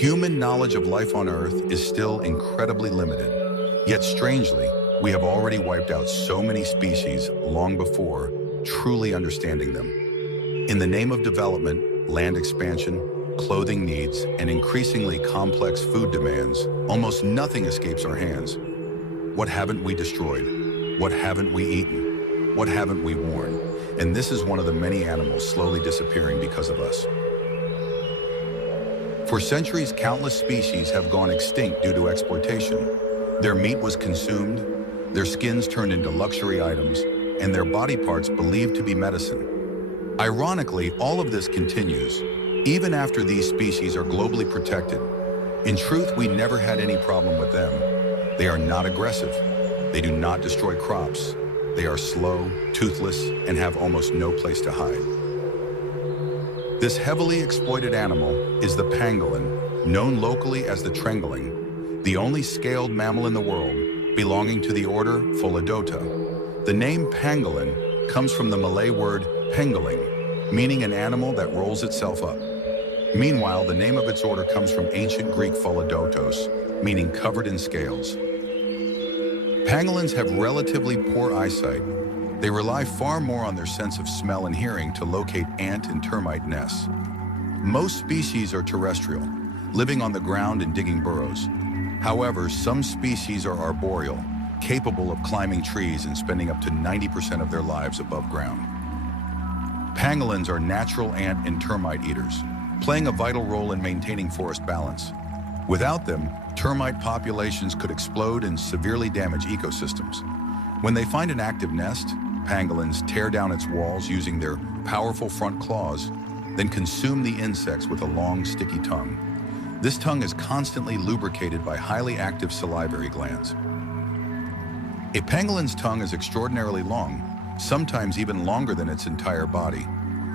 Human knowledge of life on Earth is still incredibly limited. Yet strangely, we have already wiped out so many species long before truly understanding them. In the name of development, land expansion, clothing needs, and increasingly complex food demands, almost nothing escapes our hands. What haven't we destroyed? What haven't we eaten? What haven't we worn? And this is one of the many animals slowly disappearing because of us. For centuries, countless species have gone extinct due to exploitation. Their meat was consumed, their skins turned into luxury items, and their body parts believed to be medicine. Ironically, all of this continues, even after these species are globally protected. In truth, we never had any problem with them. They are not aggressive. They do not destroy crops. They are slow, toothless, and have almost no place to hide. This heavily exploited animal is the pangolin, known locally as the trengling, the only scaled mammal in the world, belonging to the order Pholidota. The name pangolin comes from the Malay word pengeling, meaning an animal that rolls itself up. Meanwhile, the name of its order comes from ancient Greek pholidotos, meaning covered in scales. Pangolins have relatively poor eyesight. They rely far more on their sense of smell and hearing to locate ant and termite nests. Most species are terrestrial, living on the ground and digging burrows. However, some species are arboreal, capable of climbing trees and spending up to 90% of their lives above ground. Pangolins are natural ant and termite eaters, playing a vital role in maintaining forest balance. Without them, termite populations could explode and severely damage ecosystems. When they find an active nest, pangolins tear down its walls using their powerful front claws, then consume the insects with a long, sticky tongue. This tongue is constantly lubricated by highly active salivary glands. A pangolin's tongue is extraordinarily long, sometimes even longer than its entire body.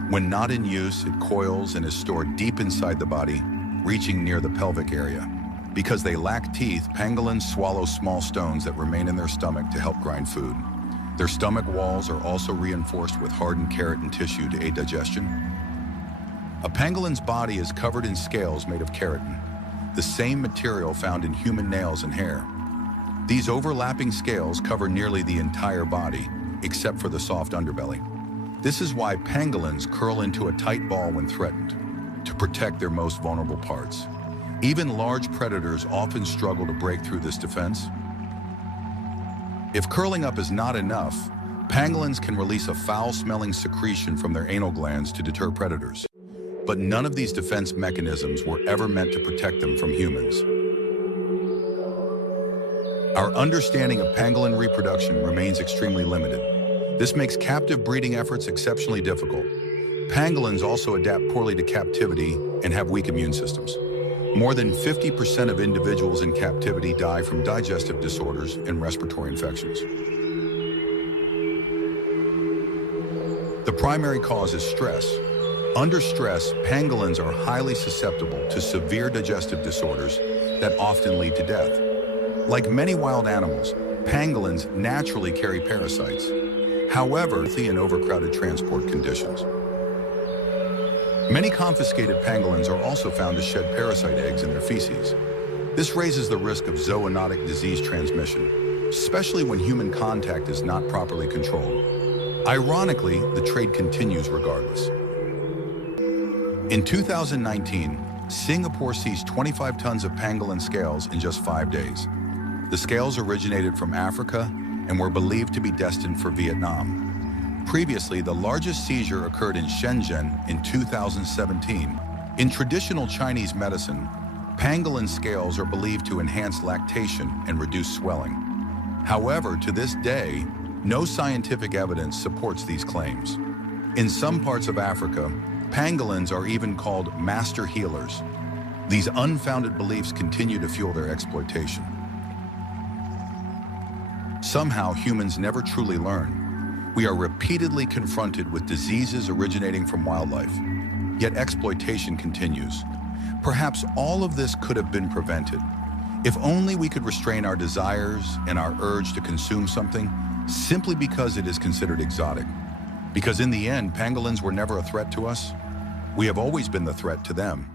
When not in use, it coils and is stored deep inside the body, reaching near the pelvic area. Because they lack teeth, pangolins swallow small stones that remain in their stomach to help grind food. Their stomach walls are also reinforced with hardened keratin tissue to aid digestion. A pangolin's body is covered in scales made of keratin, the same material found in human nails and hair. These overlapping scales cover nearly the entire body, except for the soft underbelly. This is why pangolins curl into a tight ball when threatened, to protect their most vulnerable parts. Even large predators often struggle to break through this defense. If curling up is not enough, pangolins can release a foul-smelling secretion from their anal glands to deter predators. But none of these defense mechanisms were ever meant to protect them from humans. Our understanding of pangolin reproduction remains extremely limited. This makes captive breeding efforts exceptionally difficult. Pangolins also adapt poorly to captivity and have weak immune systems. More than 50% of individuals in captivity die from digestive disorders and respiratory infections. The primary cause is stress. Under stress, pangolins are highly susceptible to severe digestive disorders that often lead to death. Like many wild animals, pangolins naturally carry parasites. However, in overcrowded transport conditions. Many confiscated pangolins are also found to shed parasite eggs in their feces. This raises the risk of zoonotic disease transmission, especially when human contact is not properly controlled. Ironically, the trade continues regardless. In 2019, Singapore seized 25 tons of pangolin scales in just 5 days. The scales originated from Africa and were believed to be destined for Vietnam. Previously, the largest seizure occurred in Shenzhen in 2017. In traditional Chinese medicine, pangolin scales are believed to enhance lactation and reduce swelling. However, to this day, no scientific evidence supports these claims. In some parts of Africa, pangolins are even called master healers. These unfounded beliefs continue to fuel their exploitation. Somehow, humans never truly learn. We are repeatedly confronted with diseases originating from wildlife, yet exploitation continues. Perhaps all of this could have been prevented. If only we could restrain our desires and our urge to consume something simply because it is considered exotic. Because in the end, pangolins were never a threat to us. We have always been the threat to them.